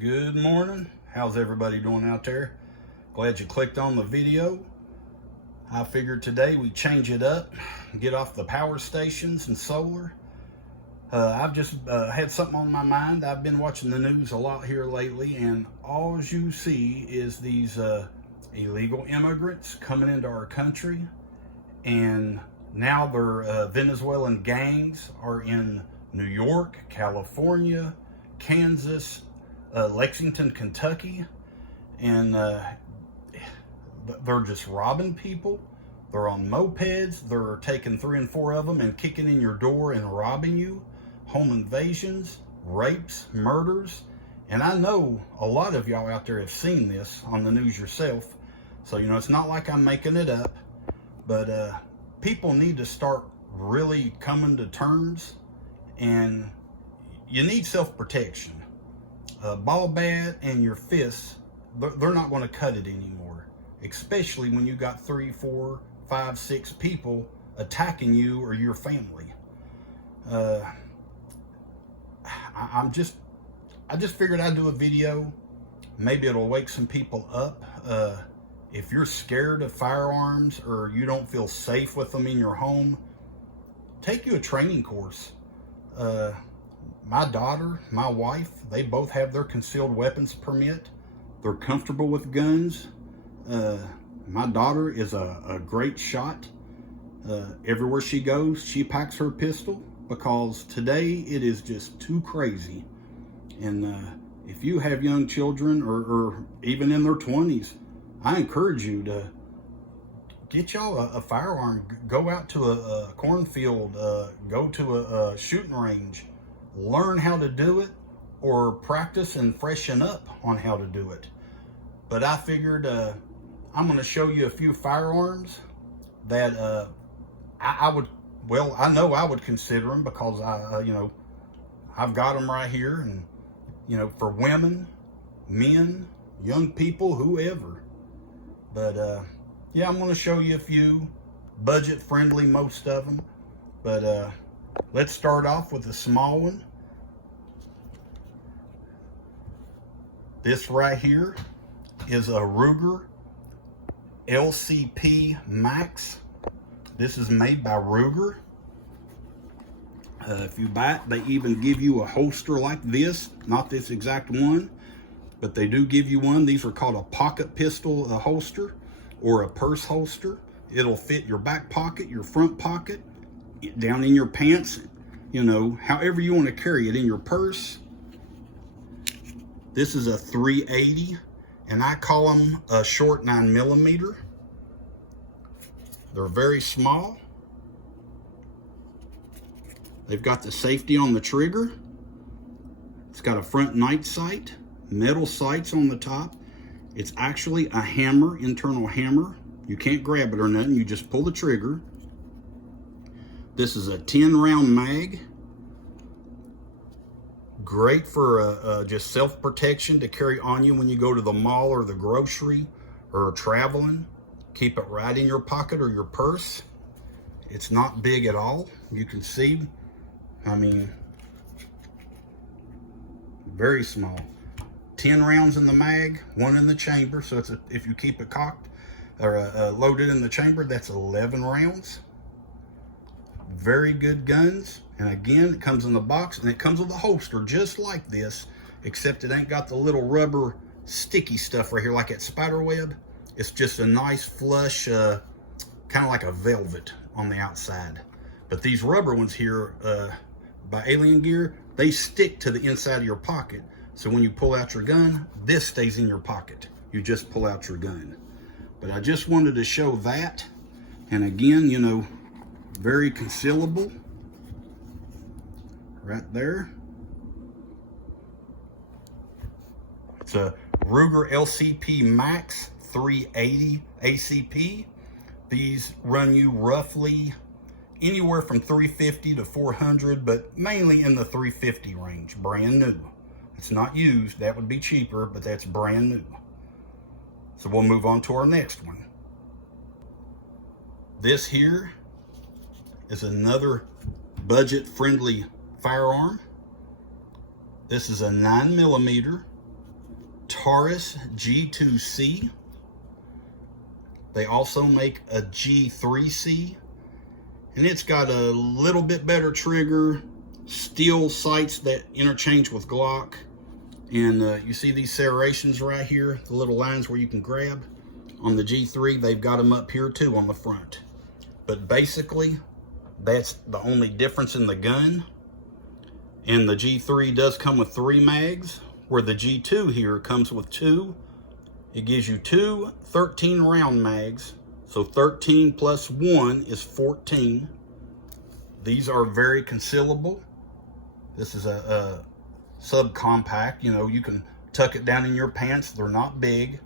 Good morning. How's everybody doing out there? Glad you clicked on the video. I figured today we change it up, get off the power stations and solar. I've just had something on my mind. I've been watching the news a lot here lately, and all you see is these illegal immigrants coming into our country, and now their Venezuelan gangs are in New York, California, Kansas, Lexington, Kentucky, and they're just robbing people. They're on mopeds. They're taking 3 and 4 of them and kicking in your door and robbing you. Home invasions, rapes, murders. And I know a lot of y'all out there have seen this on the news yourself. So, it's not like I'm making it up, but people need to start really coming to terms, and you need self-protection. Ball bat and your fists, they're not going to cut it anymore, especially when you got 3, 4, 5, 6 people attacking you or your family. I just figured I'd do a video. Maybe it'll wake some people up. If you're scared of firearms or you don't feel safe with them in your home, take you a training course. My daughter, my wife, they both have their concealed weapons permit. They're comfortable with guns. My daughter is a great shot. Everywhere she goes, she packs her pistol, because today it is just too crazy. And if you have young children or even in their 20s, I encourage you to get y'all a firearm. Go out to a cornfield, go to a shooting range, learn how to do it, or practice and freshen up on how to do it. But I figured I'm going to show you a few firearms that I know I would consider them, because I've got them right here, and for women, men, young people, whoever. But yeah, I'm going to show you a few, budget friendly, most of them. But let's start off with a small one. This right here is a Ruger LCP Max. This is made by Ruger. If you buy it, they even give you a holster like this. Not this exact one, but they do give you one. These are called a pocket pistol holster, or a purse holster. It'll fit your back pocket, your front pocket, down in your pants, however you want to carry it, in your purse. This is a 380, and I call them a short 9mm. They're very small. They've got the safety on the trigger. It's got a front night sight, metal sights on the top. It's actually a hammer, internal hammer. You can't grab it or nothing, you just pull the trigger. This is a 10-round mag. Great for just self-protection to carry on you when you go to the mall or the grocery or traveling. Keep it right in your pocket or your purse. It's not big at all. You can see, very small. 10 rounds in the mag, 1 in the chamber. So if you keep it cocked or loaded in the chamber, that's 11 rounds. Very good guns. And again, it comes in the box, and it comes with a holster just like this, except it ain't got the little rubber sticky stuff right here like that spider web. It's just a nice flush, kind of like a velvet on the outside. But these rubber ones here, by Alien Gear, they stick to the inside of your pocket. So when you pull out your gun, this stays in your pocket. You just pull out your gun. But I just wanted to show that. And again, very concealable. Right there. It's a Ruger LCP Max 380 ACP. These run you roughly anywhere from $350 to $400, but mainly in the $350 range, brand new. It's not used, that would be cheaper, but that's brand new. So we'll move on to our next one. This here is another budget-friendly firearm. This is a 9mm Taurus G2C. They also make a G3C, and it's got a little bit better trigger, steel sights that interchange with Glock. And you see these serrations right here, the little lines where you can grab. On the G3, they've got them up here too on the front. But basically, that's the only difference in the gun. And the G3 does come with 3 mags, where the G2 here comes with 2. It gives you 2 13-round mags. So 13 plus 1 is 14. These are very concealable. This is a subcompact. You know, you can tuck it down in your pants. They're not big.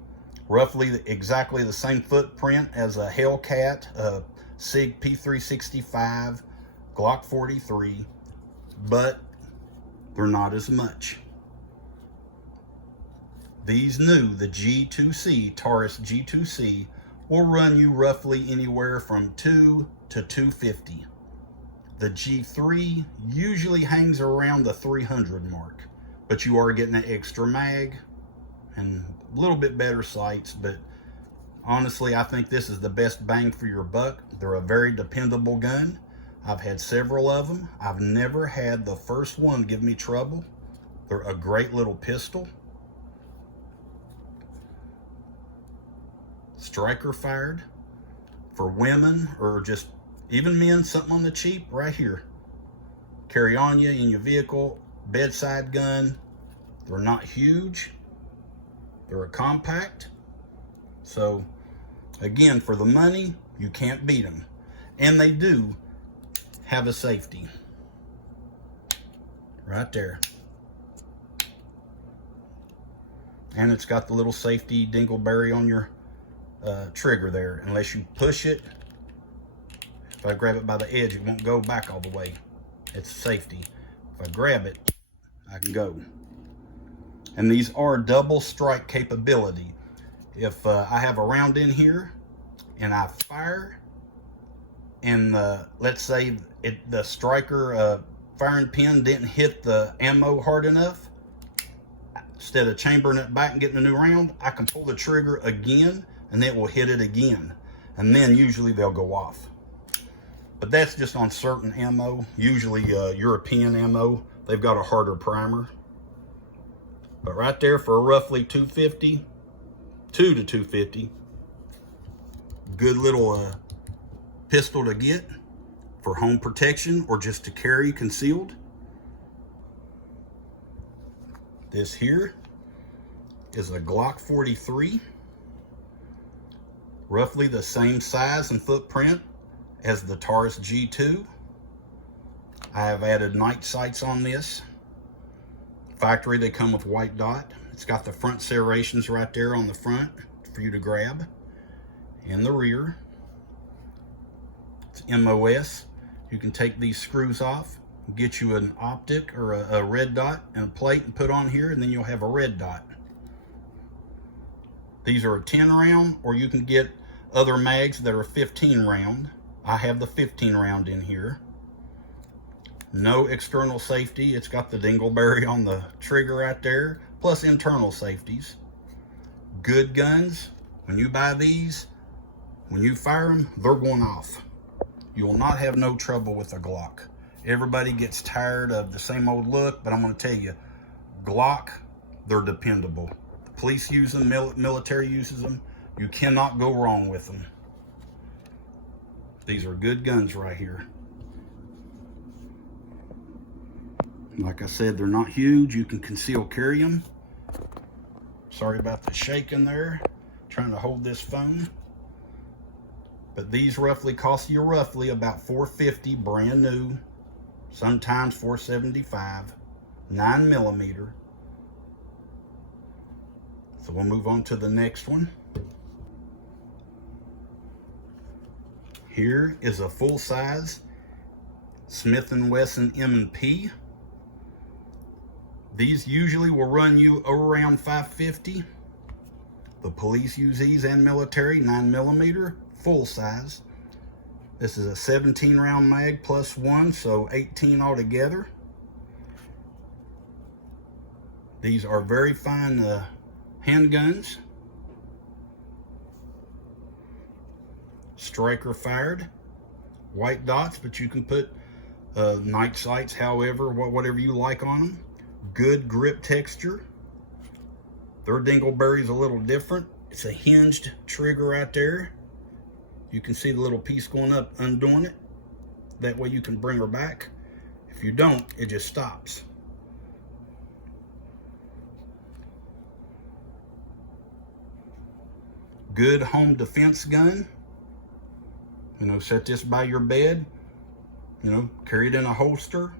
Roughly exactly the same footprint as a Hellcat, a SIG P365, Glock 43, but they're not as much. These new, the G2C, Taurus G2C, will run you roughly anywhere from $200 to $250. The G3 usually hangs around the $300 mark, but you are getting an extra mag and a little bit better sights. But honestly, I think this is the best bang for your buck. They're a very dependable gun. I've had several of them. I've never had the first one give me trouble. They're a great little pistol. Striker fired. For women or just even men, something on the cheap, right here. Carry on you in your vehicle, bedside gun. They're not huge. They're a compact. So again, for the money, you can't beat them. And they do have a safety. Right there. And it's got the little safety dingleberry on your trigger there. Unless you push it, if I grab it by the edge, it won't go back all the way. It's safety. If I grab it, I can go. And these are double strike capability. If I have a round in here and I fire, and let's say the striker firing pin didn't hit the ammo hard enough, instead of chambering it back and getting a new round, I can pull the trigger again and it will hit it again. And then usually they'll go off. But that's just on certain ammo. Usually European ammo, they've got a harder primer. But right there for roughly $250, $200 to $250, good little pistol to get for home protection or just to carry concealed. This here is a Glock 43, roughly the same size and footprint as the Taurus G2. I have added night sights on this. Factory, they come with white dot. It's got the front serrations right there on the front for you to grab. In the rear, it's MOS. You can take these screws off, get you an optic or a red dot and a plate and put on here, and then you'll have a red dot. These are a 10 round, or you can get other mags that are 15 round. I have the 15 round in here. No external safety. It's got the dingleberry on the trigger right there, plus internal safeties. Good guns. When you buy these, when you fire them, they're going off. You will not have no trouble with a Glock. Everybody gets tired of the same old look, but I'm going to tell you, Glock, they're dependable. The police use them, military uses them. You cannot go wrong with them. These are good guns right here. Like I said, they're not huge. You can conceal carry them. Sorry about the shaking there. Trying to hold this phone. But these roughly cost you about $450 brand new. Sometimes $475. 9mm. So we'll move on to the next one. Here is a full-size Smith & Wesson M&P. These usually will run you around $550. The police use these and military, 9mm, full size. This is a 17 round mag plus 1, so 18 altogether. These are very fine handguns, striker fired, white dots, but you can put night sights, however, whatever you like on them. Good grip texture. Their dingleberry's a little different. It's a hinged trigger right there. You can see the little piece going up, undoing it. That way you can bring her back. If you don't, it just stops. Good home defense gun. You know, set this by your bed. You know, carry it in a holster.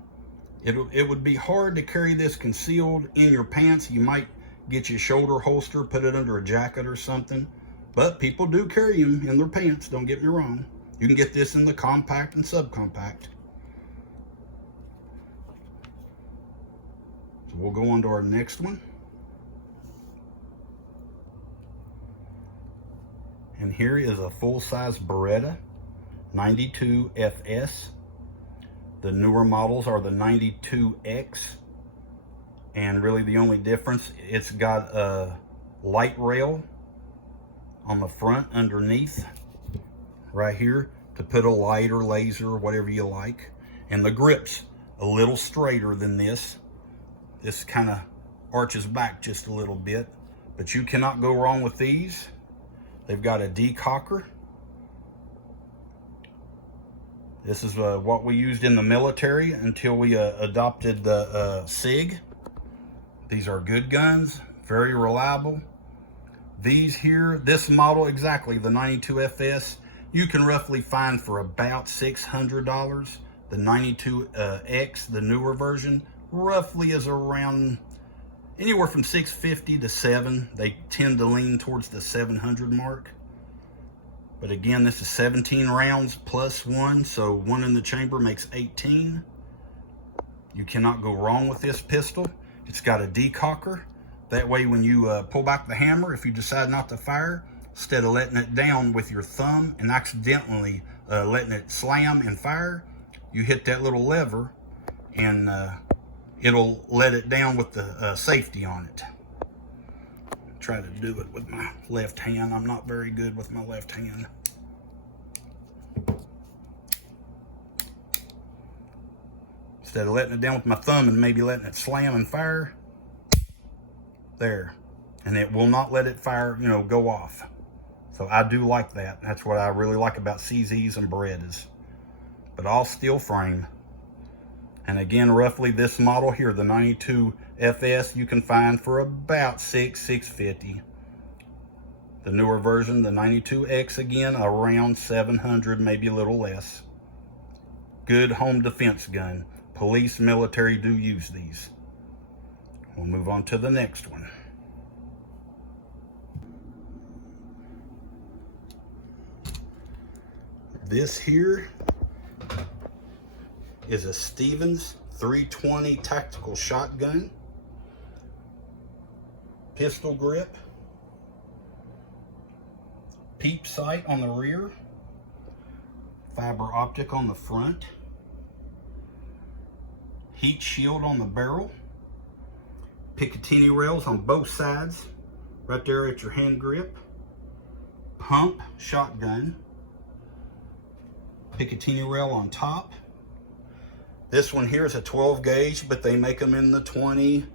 It would be hard to carry this concealed in your pants. You might get your shoulder holster, put it under a jacket or something. But people do carry them in their pants, don't get me wrong. You can get this in the compact and subcompact. So we'll go on to our next one. And here is a full-size Beretta 92 FS. The newer models are the 92X. And really the only difference, it's got a light rail on the front underneath right here to put a light or laser, whatever you like. And the grip's a little straighter than this. This kind of arches back just a little bit, but you cannot go wrong with these. They've got a decocker. This is what we used in the military until we adopted the SIG. These are good guns, very reliable. These here, this model exactly, the 92 FS, you can roughly find for about $600. The 92X, the newer version, roughly is around anywhere from $650 to $700. They tend to lean towards the $700 mark. But again, this is 17 rounds plus one, so one in the chamber makes 18. You cannot go wrong with this pistol. It's got a decocker. That way when you pull back the hammer, if you decide not to fire, instead of letting it down with your thumb and accidentally letting it slam and fire, you hit that little lever and it'll let it down with the safety on it. Try to do it with my left hand. I'm not very good with my left hand. Instead of letting it down with my thumb and maybe letting it slam and fire, there. And it will not let it fire, you know, go off. So I do like that. That's what I really like about CZs and Berettas. But all steel frame. And again, roughly this model here, the 92 FS, you can find for about $650. The newer version, the 92X, again, around $700, maybe a little less. Good home defense gun. Police, military do use these. We'll move on to the next one. This here is a Stevens 320 tactical shotgun. Pistol grip. Peep sight on the rear. Fiber optic on the front. Heat shield on the barrel. Picatinny rails on both sides. Right there at your hand grip. Pump shotgun. Picatinny rail on top. This one here is a 12 gauge, but they make them in the 20,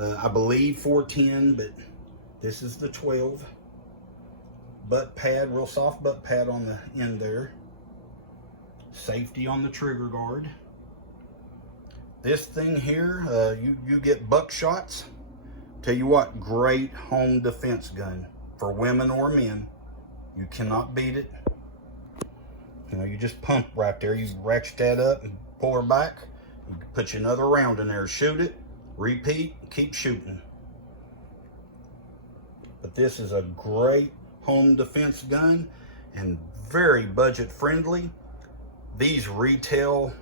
I believe 410, but this is the 12. Butt pad, real soft butt pad on the end there. Safety on the trigger guard. This thing here, you get buckshots. Tell you what, great home defense gun for women or men. You cannot beat it. You know, you just pump right there. You ratchet that up and pull her back. You put you another round in there. Shoot it, repeat, keep shooting. But this is a great home defense gun and very budget friendly. These retail,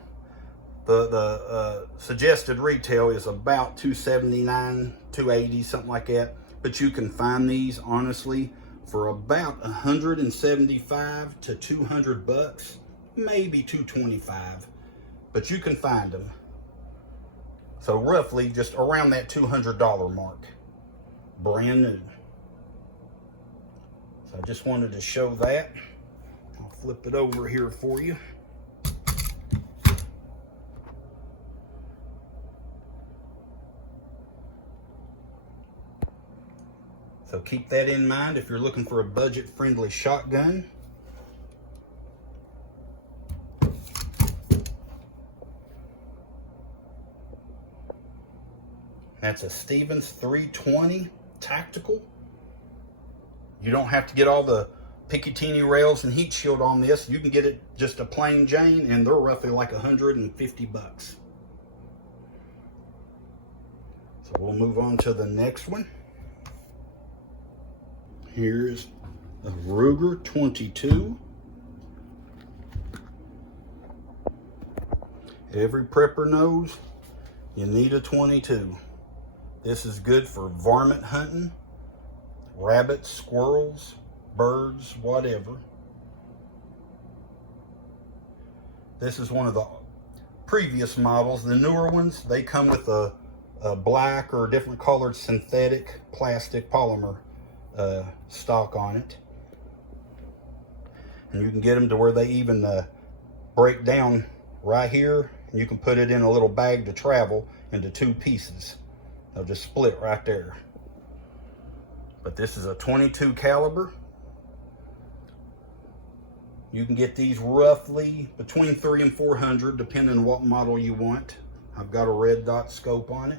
the suggested retail is about $279, $280, something like that. But you can find these honestly for about $175 to $200, maybe $225, but you can find them. So roughly just around that $200 mark, brand new. So I just wanted to show that. I'll flip it over here for you. So keep that in mind if you're looking for a budget-friendly shotgun. That's a Stevens 320 Tactical. You don't have to get all the Picatinny rails and heat shield on this. You can get it just a plain Jane, and they're roughly like 150 bucks. So we'll move on to the next one. Here's a Ruger 22. Every prepper knows you need a 22. This is good for varmint hunting, rabbits, squirrels, birds, whatever. This is one of the previous models. The newer ones, they come with a black or different colored synthetic plastic polymer stock on it. And you can get them to where they even break down right here, and you can put it in a little bag to travel into 2 pieces. They'll just split right there. But this is a 22 caliber. You can get these roughly between $300 and $400 depending on what model you want. I've got a red dot scope on it.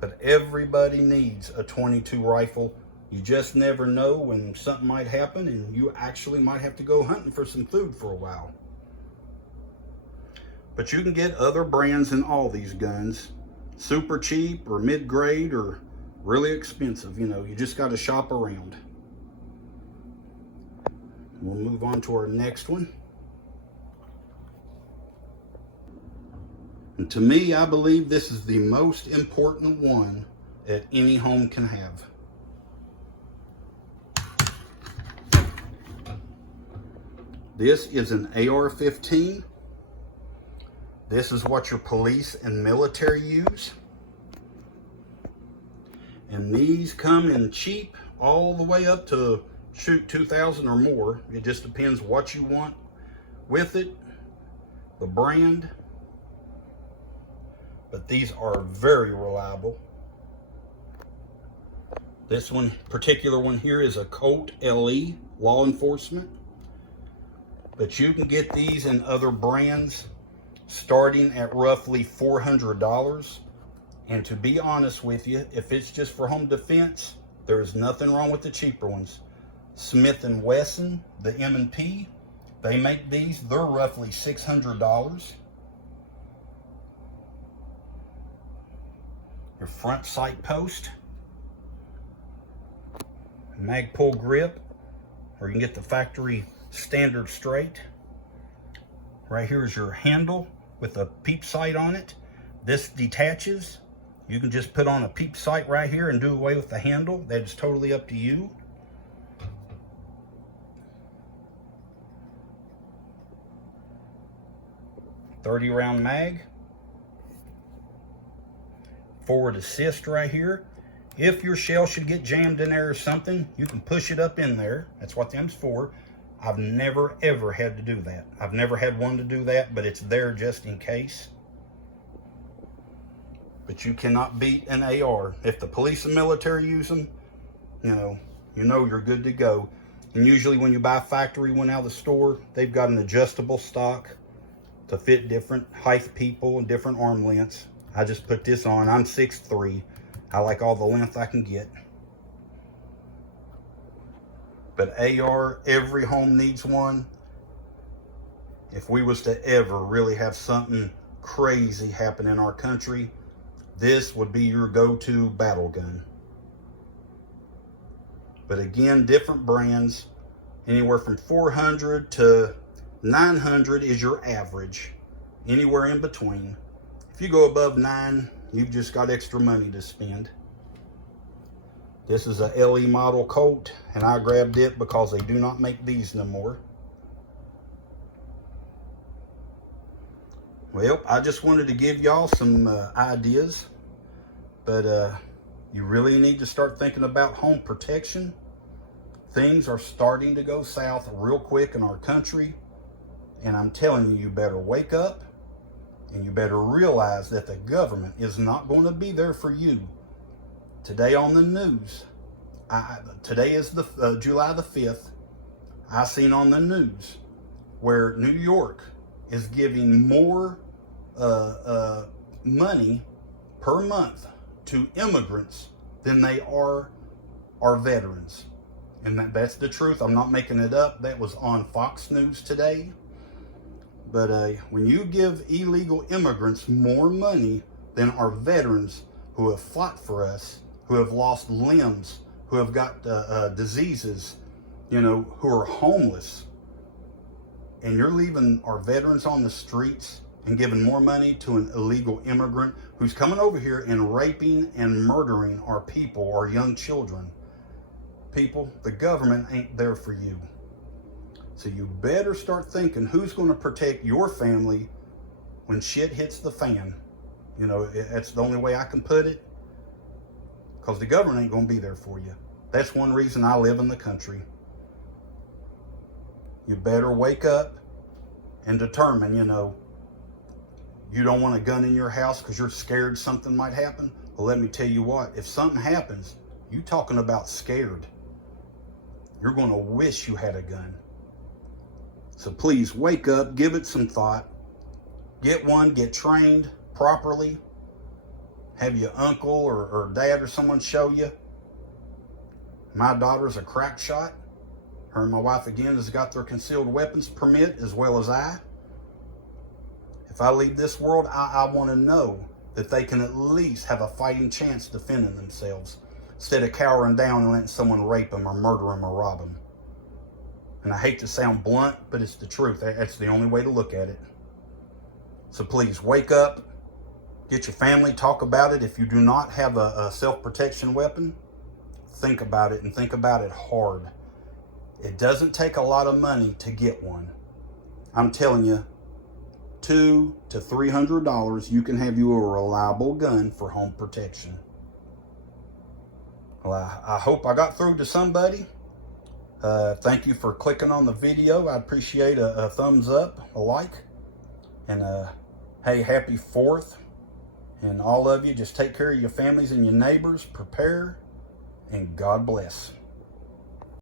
But everybody needs a 22 rifle. You just never know when something might happen and you actually might have to go hunting for some food for a while. But you can get other brands in all these guns. Super cheap or mid-grade or really expensive. You know, you just got to shop around. We'll move on to our next one. And to me, I believe this is the most important one that any home can have. This is an AR-15. This is what your police and military use. And these come in cheap all the way up to, shoot, $2,000 or more. It just depends what you want with it, the brand. But these are very reliable. This one, particular one here, is a Colt LE, law enforcement. But you can get these in other brands starting at roughly $400. And to be honest with you, if it's just for home defense, there's nothing wrong with the cheaper ones. Smith & Wesson, the M&P, they make these, they're roughly $600. Your front sight post, mag pull grip, or you can get the factory standard straight. Right here is your handle with a peep sight on it. This detaches. You can just put on a peep sight right here and do away with the handle. That is totally up to you. .30 round mag. Forward assist right here. If your shell should get jammed in there or something, you can push it up in there. That's what them's for. I've never ever had to do that. I've never had one to do that, but it's there just in case. But you cannot beat an AR. If the police and military use them, you know you're good to go. And usually when you buy a factory one out of the store, they've got an adjustable stock to fit different height people and different arm lengths. I just put this on. I'm 6'3". I like all the length I can get. But AR, every home needs one. If we was to ever really have something crazy happen in our country, this would be your go-to battle gun. But again, different brands, anywhere from $400 to $900 is your average. Anywhere in between. If you go above $900, you've just got extra money to spend. This is a LE model Colt, and I grabbed it because they do not make these no more. Well, I just wanted to give y'all some ideas, but You really need to start thinking about home protection. Things are starting to go south real quick in our country. And I'm telling you, you better wake up and you better realize that the government is not going to be there for you. Today on the news, today is the July the 5th, I seen on the news where New York is giving more money per month to immigrants than they are our veterans. And that's the truth. I'm not making it up. That was on Fox News today. But when you give illegal immigrants more money than our veterans who have fought for us, who have lost limbs, who have got diseases, you know, who are homeless, and you're leaving our veterans on the streets and giving more money to an illegal immigrant who's coming over here and raping and murdering our people, our young children. People, the government ain't there for you. So you better start thinking who's going to protect your family when shit hits the fan. You know, that's the only way I can put it. Because the government ain't going to be there for you. That's one reason I live in the country. You better wake up and determine, you know, you don't want a gun in your house because you're scared something might happen. Well, let me tell you what, if something happens, you talking about scared. You're going to wish you had a gun. So please wake up, give it some thought, get one, get trained properly, have your uncle or dad or someone show you. My daughter's a crack shot. Her and my wife again has got their concealed weapons permit as well as I. If I leave this world, I want to know that they can at least have a fighting chance defending themselves instead of cowering down and letting someone rape them or murder them or rob them. And I hate to sound blunt, but it's the truth. That's the only way to look at it. So please wake up, get your family, talk about it. If you do not have a self-protection weapon, think about it and think about it hard. It doesn't take a lot of money to get one. I'm telling you, $200 to $300, you can have you a reliable gun for home protection. Well, I hope I got through to somebody. Thank you for clicking on the video. I appreciate a thumbs up, a like, and hey, happy 4th. And all of you, just take care of your families and your neighbors, prepare, and God bless.